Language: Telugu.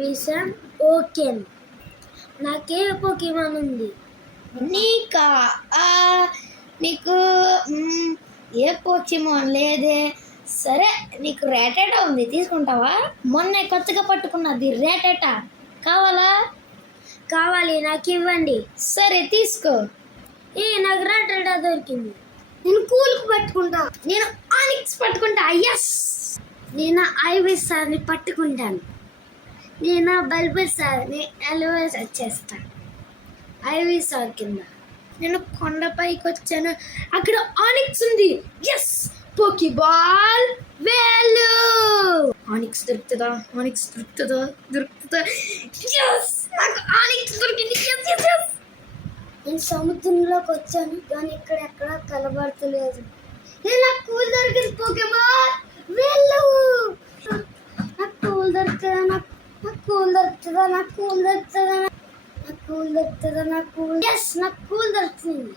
విషయం ఓకే. నాకే పోకీమాన్ ఉంది. నీకా? నీకు ఏ పోకీమాన్ లేదే. సరే, నీకు రేటేటా ఉంది, తీసుకుంటావా? మొన్న కొత్తగా పట్టుకున్నది రేటేటా, కావాలా? కావాలి, నాకు ఇవ్వండి. సరే, తీసుకో. నాకు రేటేటా దొరికింది. నేను కూల్కి పట్టుకుంటా. నేను ఆనిక్స్ పట్టుకుంటా. ఎస్. నేను ఐవిస్ సార్ని పట్టుకుంటాను. నేను బల్బర్ సార్ని ఎలివేట్ వచ్చేస్తాను. ఐవిస్ సార్ కింద. నేను కొండపైకి వచ్చాను, అక్కడ ఆనిక్స్ ఉంది. ఎస్, పోకీబాల్ వేలు. ఆనిక్స్ దొరుకుతుందా? ఆనిక్స్ దొరుకుతుందా? ఎస్, నాకు ఆనిక్స్ దొరికింది. Yes yes yes. నేను సముద్రంలోకి వచ్చాను, కానీ ఇక్కడ ఎక్కడ కనబడతలేదు. నాకు కూల్ దొరికింది. పోకీబాల్ వెళ్ళు. నాకు కూల్ దొరుకుతుందా? నాకు కూల్ దొరుకుతుందా? నాకు కూల్ దొరుకుతుందా? నాకు కూల్ దొరుకుతుందా? నాకు కూల్. ఎస్, నాకు కూల్ దొరుకుతుంది.